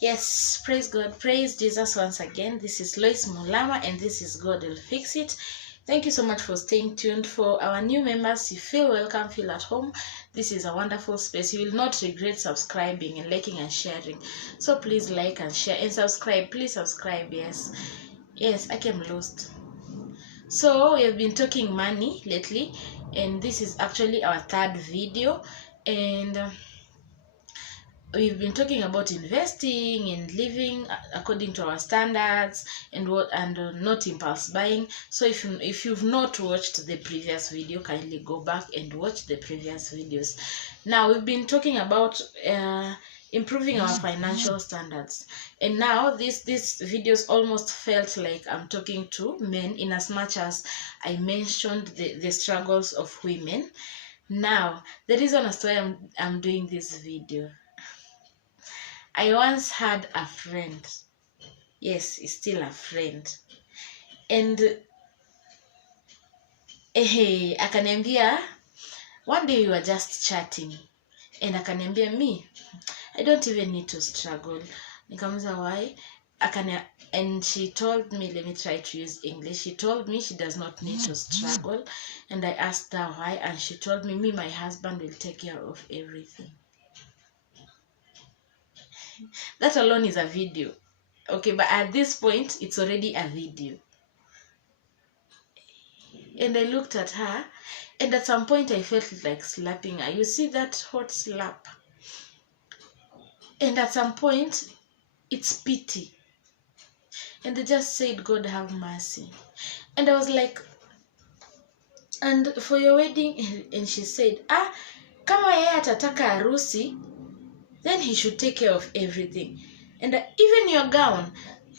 Yes, praise God, praise Jesus once again. This is Lois Mulama and this is God Will Fix It. Thank you so much for staying tuned. For our new members, you feel welcome, feel at home. This is a wonderful space. You will not regret subscribing and liking and sharing. So please like and share and subscribe. Please subscribe, yes. Yes, I came lost. So we have been talking money lately and this is actually our third video, and we've been talking about investing and living according to our standards and not impulse buying. So if you've not watched the previous video, kindly go back and watch the previous videos. Now we've been talking about improving our financial standards, and now these videos almost felt like I'm talking to men, in as much as I mentioned the struggles of women. Now the reason as to why I'm doing this video, I once had a friend. Yes, he's still a friend. And akaniambia, one day we were just chatting. And akaniambia, me, I don't even need to struggle. Nikamuza, why? And she told me, let me try to use English. She told me she does not need to struggle. And I asked her why. And she told me, my husband will take care of everything. That alone is a video. Okay, but at this point, it's already a video. And I looked at her, and at some point, I felt like slapping her. You see that hot slap? And at some point, it's pity. And they just said, God have mercy. And I was like, and for your wedding? And she said, kama yeye atataka harusi, then he should take care of everything. And even your gown,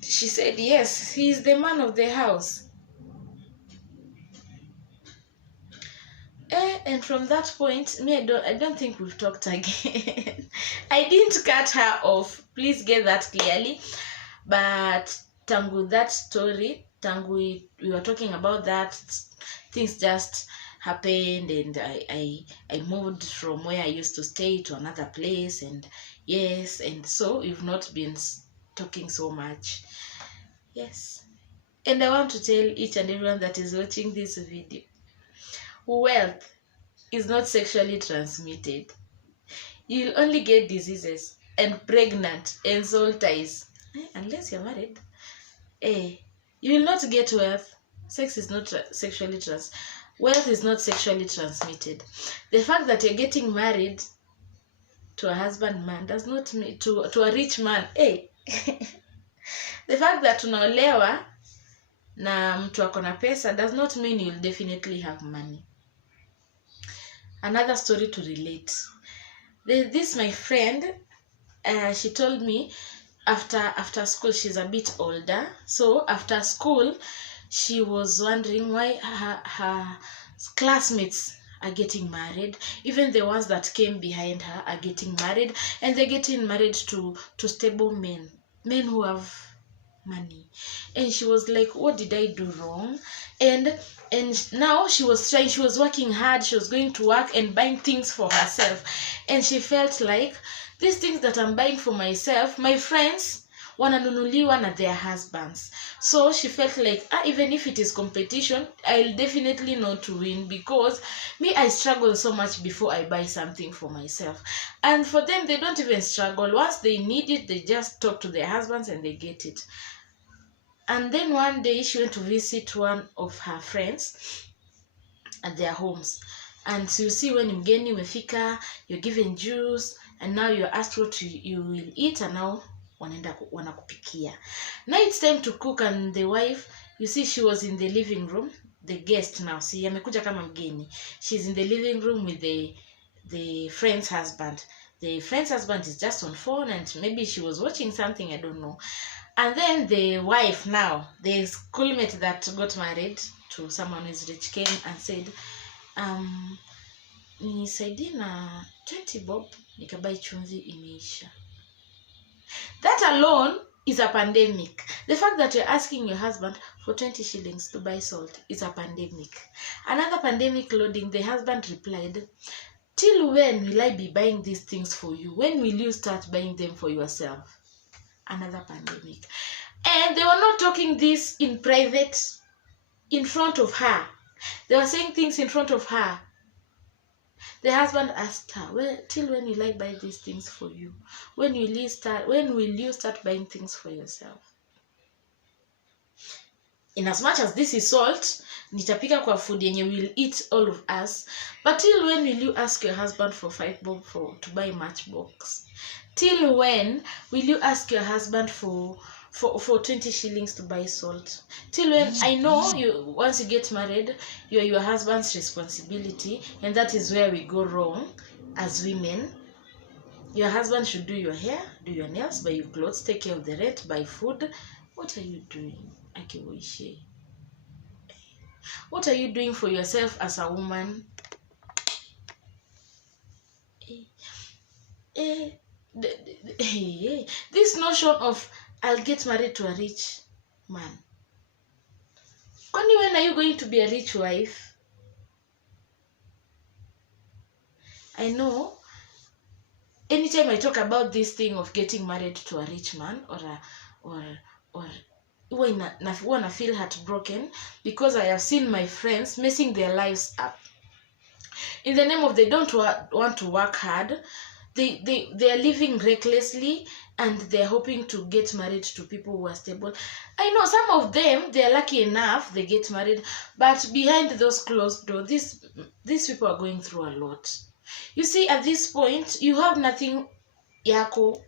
she said, yes, he is the man of the house. And from that point, I don't think we've talked again. I didn't cut her off. Please get that clearly. But tangu that story, tangu we were talking about that, things just happened, and I moved from where I used to stay to another place, and yes, and so we've not been talking so much. Yes. And I want to tell each and everyone that is watching this video, wealth is not sexually transmitted. You'll only get diseases and pregnant and soul ties unless you're married. You will not get wealth. Wealth is not sexually transmitted. The fact that you're getting married to a husband man does not mean to a rich man. The fact that unaolewa na mtu ako na pesa does not mean you'll definitely have money. Another story to relate. This my friend, she told me after school, she's a bit older, so after school she was wondering why her classmates are getting married. Even the ones that came behind her are getting married, and they're getting married to stable men who have money. And she was like, what did I do wrong? And now she was working hard, she was going to work and buying things for herself, and she felt like these things that I'm buying for myself, my friends wananunuliwa na their husbands. So she felt like, even if it is competition, I'll definitely not win, because I struggle so much before I buy something for myself. And for them, they don't even struggle. Once they need it, they just talk to their husbands and they get it. And then one day she went to visit one of her friends at their homes. And so you see, when mgeni umefika, you're given juice, and now you're asked what you will eat, and now wanakupikia. Now it's time to cook, and the wife, you see, she was in the living room. The guest now, see, amekuja kama mgeni. She's in the living room with the friend's husband. The friend's husband is just on phone, and maybe she was watching something, I don't know. And then the wife now, the schoolmate that got married to someone who's rich, came and said, nisaidie na 20 bob nikabai chumvi imeisha. That alone is a pandemic. The fact that you're asking your husband for 20 shillings to buy salt is a pandemic. Another pandemic loading, the husband replied, till when will I be buying these things for you? When will you start buying them for yourself? Another pandemic. And they were not talking this in private, in front of her. They were saying things in front of her. The husband asked her, well, till when will I buy these things for you? When will you start buying things for yourself? In as much as this is salt, nitapika kwa food yenye will eat all of us. But till when will you ask your husband for 5 bob to buy matchbox? Till when will you ask your husband for 20 shillings to buy salt? Till when? I know you, once you get married, you're your husband's responsibility, and that is where we go wrong as women. Your husband should do your hair, do your nails, buy you clothes, take care of the rent, buy food. What are you doing? Akiwoishe. What are you doing for yourself as a woman? This notion of I'll get married to a rich man. Kwani, when are you going to be a rich wife? I know anytime I talk about this thing of getting married to a rich man or when I feel heartbroken, because I have seen my friends messing their lives up in the name of they don't want to work hard. They are living recklessly, and they're hoping to get married to people who are stable. I know some of them, they're lucky enough, they get married, but behind those closed doors, these people are going through a lot. You see, at this point, you have nothing yako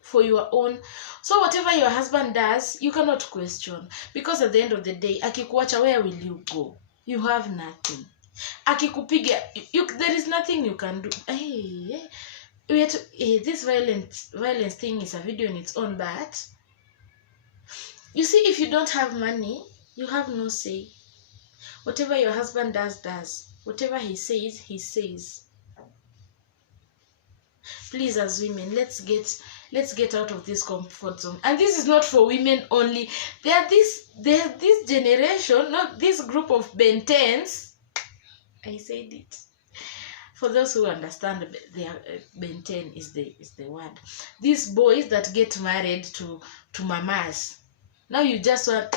for your own. So whatever your husband does, you cannot question, because at the end of the day, akikuacha, where will you go? You have nothing. Akikupiga, there is nothing you can do. This violence thing is a video in its own, but you see, if you don't have money, you have no say. Whatever your husband does. Whatever he says. Please, as women, let's get out of this comfort zone. And this is not for women only. There's this generation, not this group of dependants. I said it. For those who understand, dependant is the word. These boys that get married to mamas. Now you just want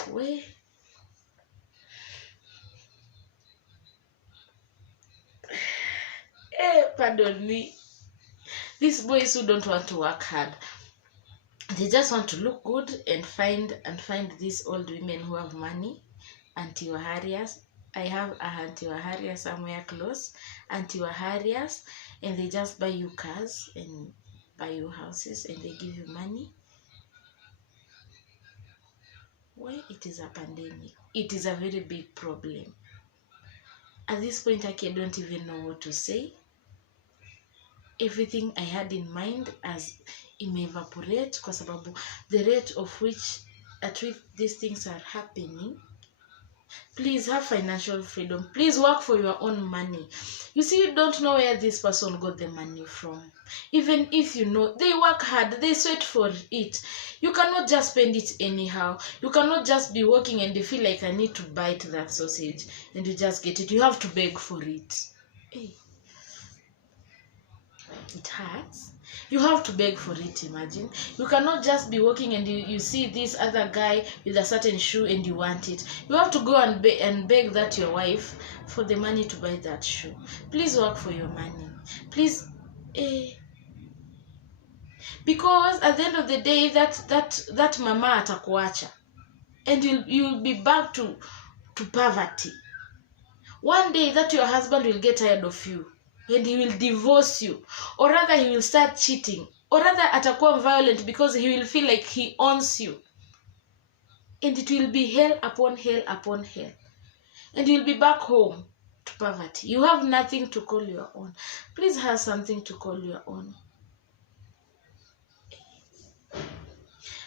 pardon me. These boys who don't want to work hard, they just want to look good and find these old women who have money, Auntie Waharias. I have a Auntie Waharia somewhere close, Auntie Waharias, and they just buy you cars and buy you houses, and they give you money. Why? It is a pandemic. It is a very big problem. At this point, I don't even know what to say. Everything I had in mind as evaporate, kwa sababu the rate at which these things are happening. Please have financial freedom. Please work for your own money. You see, you don't know where this person got the money from. Even if you know, they work hard, they sweat for it. You cannot just spend it anyhow. You cannot just be working and you feel like I need to bite that sausage and you just get it. You have to beg for it. It hurts. You have to beg for it, imagine. You cannot just be working and you see this other guy with a certain shoe and you want it. You have to go and beg that your wife for the money to buy that shoe. Please work for your money. Please. Because at the end of the day, that mama atakuacha. And you'll be back to poverty. One day that your husband will get tired of you. And he will divorce you, or rather he will start cheating, or rather atakuwa violent because he will feel like he owns you, and it will be hell upon hell upon hell, and you'll be back home to poverty. You have nothing to call your own. Please have something to call your own.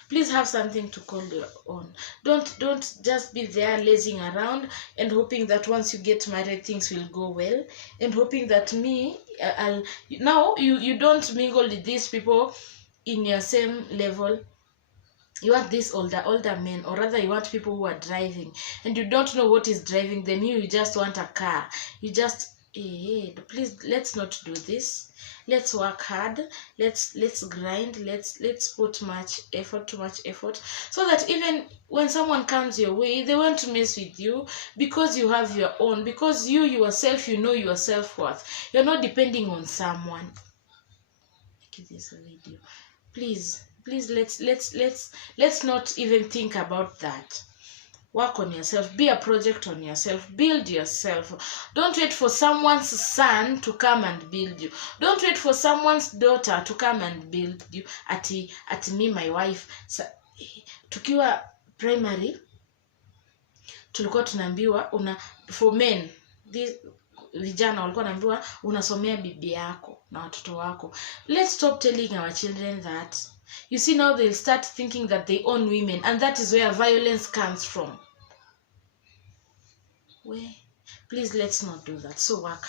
Please have something to call your own. Don't just be there lazing around and hoping that once you get married things will go well, and hoping that now you don't mingle with these people in your same level. You want these older men, or rather you want people who are driving, and you don't know what is driving them. You just want a car. You just please, let's not do this. Let's work hard. Let's grind. Let's put too much effort, so that even when someone comes your way, they want to mess with you because you have your own. Because you yourself, you know your self-worth. You're not depending on someone. Make this video, please. Let's not even think about that. Work on yourself. Be a project on yourself. Build yourself. Don't wait for someone's son to come and build you. Don't wait for someone's daughter to come and build you. At me, my wife, tukiwa primary, tulikuwa tunaambiwa for men, vijana walikuwa naambiwa unasomea bibi yako na watoto wako. Let's stop telling our children that. You see, now they'll start thinking that they own women, and that is where violence comes from. Please, let's not do that. So work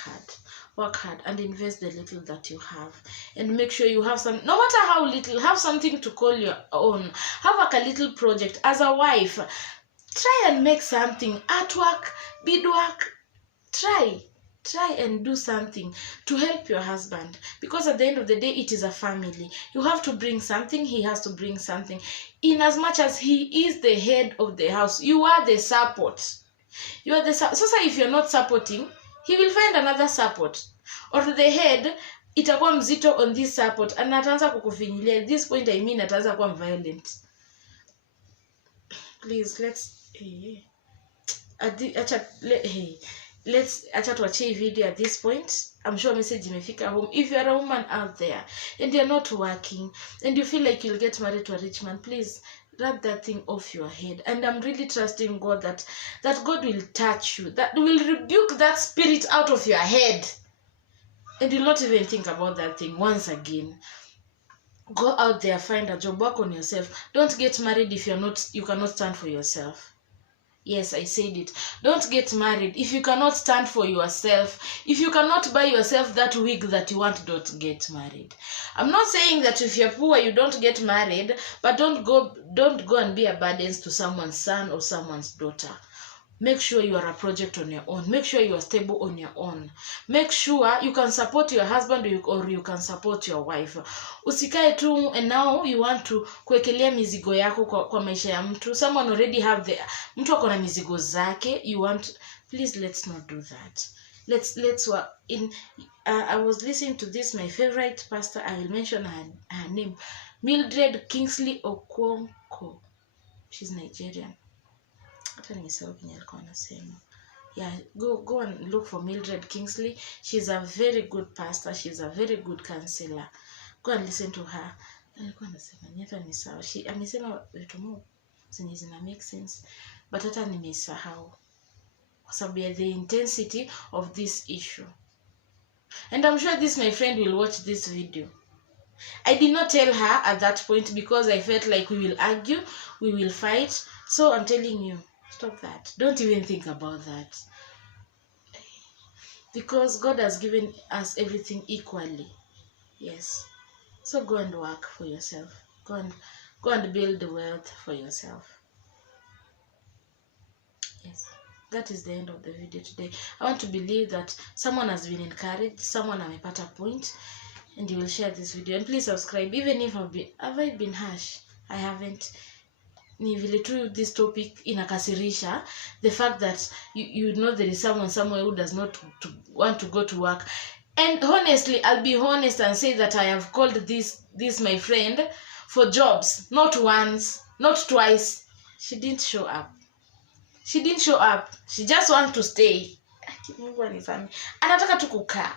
hard and invest the little that you have, and make sure you have some, no matter how little, have something to call your own. Have like a little project. As a wife, try and make something, artwork, beadwork. Try and do something to help your husband, because at the end of the day, it is a family. You have to bring something, he has to bring something. In as much as he is the head of the house, you are the support. You are the so if you're not supporting, he will find another support, or the head itakuwa mzito on this support, and ataanza kukufinyilia. At this point, I mean, ataanza kuwa violent. Please, let's acha tuache video at this point. I'm sure message imefika home. If you are a woman out there and you're not working and you feel like you'll get married to a rich man, please rub that thing off your head. And I'm really trusting God that God will touch you, that will rebuke that spirit out of your head, and you'll not even think about that thing once again. Go out there, find a job, work on yourself. Don't get married if you cannot stand for yourself. Yes, I said it. Don't get married if you cannot stand for yourself. If you cannot buy yourself that wig that you want, don't get married. I'm not saying that if you're poor, you don't get married, but don't go and be a burden to someone's son or someone's daughter. Make sure you are a project on your own. Make sure you are stable on your own. Make sure you can support your husband or you can support your wife. Usikae tu and now you want to kuekelea mizigo yako kwa maisha ya mtu. Someone already have mtu ako na mizigo zake. You want, please, let's not do that. Let's work in. I was listening to this, my favorite pastor. I will mention her name, Mildred Kingsley Okonkwo. She's Nigerian. Yeah, go and look for Mildred Kingsley. She's a very good pastor. She's a very good counselor. Go and listen to her. She amesema vitu mo zenye zina make sense, but hata nimesahau kwa sababu ya the intensity of this issue. And I'm sure this my friend will watch this video. I did not tell her at that point because I felt like we will argue, we will fight. So I'm telling you, stop that. Don't even think about that. Because God has given us everything equally. Yes. So go and work for yourself. Go and build the wealth for yourself. Yes. That is the end of the video today. I want to believe that someone has been encouraged, someone amepata point, and you will share this video. And please subscribe. Even if have I been harsh? I haven't. Ni vile tu this topic inakasirisha, the fact that you know there is someone somewhere who does not want to go to work. And honestly, I'll be honest and say that I have called this my friend for jobs, not once, not twice. She didn't show up. She just wants to stay. Anataka tu kukaa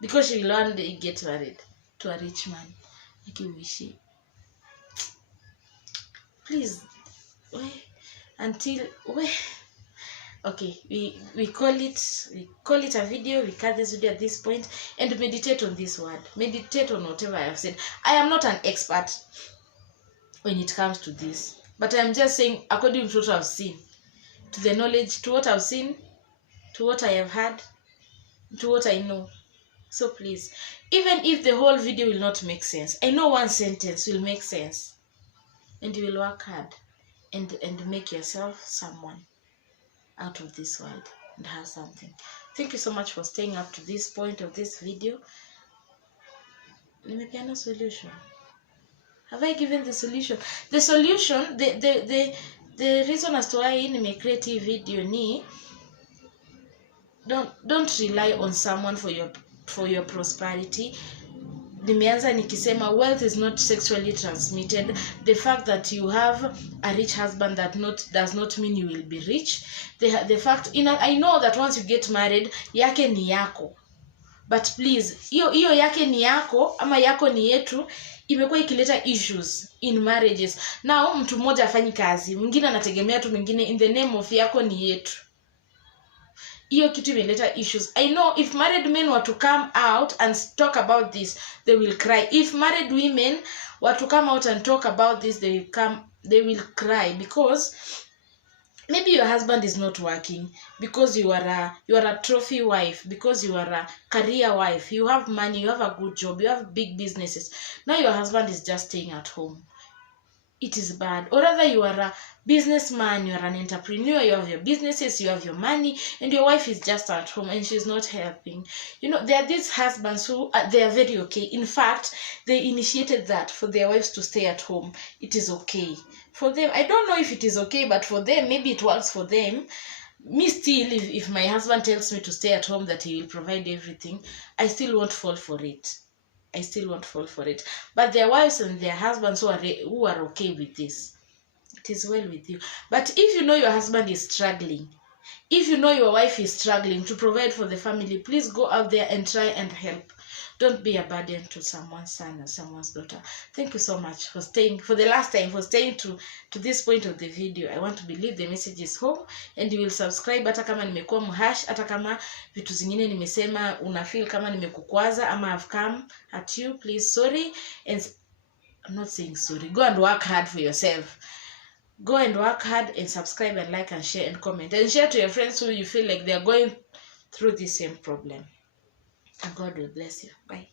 because she will one day get married to a rich man. Akiwishi. Please, okay, we call it a video. We cut this video at this point and meditate on this word. Meditate on whatever I have said. I am not an expert when it comes to this, but I am just saying according to what I've seen, to the knowledge, to what I've seen, to what I have heard, to what I know. So please, even if the whole video will not make sense, I know one sentence will make sense. And you will work hard and make yourself someone out of this world and have something. Thank you so much for staying up to this point of this video. Nimepeana solution. Have I given the solution? The solution, the reason as to why nime create a video ni don't rely on someone for your prosperity. Nimeanza nikisema wealth is not sexually transmitted. The fact that you have a rich husband does not mean you will be rich. The fact, I know that once you get married, yake ni yako. But please, hiyo yake ni yako ama yako ni yetu imekuwa ikileta issues in marriages. Now mtu mmoja afanyi kazi, mwingine anategemea tu mwingine in the name of yako ni yetu. Hiyo kitu imeleta issues. I know if married men were to come out and talk about this, they will cry. If married women were to come out and talk about this, they will cry, because maybe your husband is not working, because you are a trophy wife, because you are a career wife, you have money, you have a good job, you have big businesses. Now your husband is just staying at home. It is bad. Or rather, you are a businessman, you are an entrepreneur, you have your businesses, you have your money, and your wife is just at home and she's not helping. There are these husbands who they are very okay. In fact, they initiated that for their wives to stay at home. It is okay for them. I don't know if it is okay, but for them, maybe it works for them. Me still, if my husband tells me to stay at home, that he will provide everything, I still won't fall for it. But their wives and their husbands who are okay with this, it is well with you. But if you know your husband is struggling, if you know your wife is struggling to provide for the family, please go out there and try and help. Don't be a burden to someone's son or someone's daughter. Thank you so much for staying, for the last time, for staying to this point of the video. I want to believe the message is home, and you will subscribe. Hata kama nimekuwa mhash, hata kama vitu zingine nimesema unafeel kama nimekukwaza ama I've come at you, please sorry. And I'm not saying sorry. Go and work hard for yourself. Go and work hard and subscribe and like and share and comment. And share to your friends who you feel like they are going through the same problem. And God will bless you. Bye.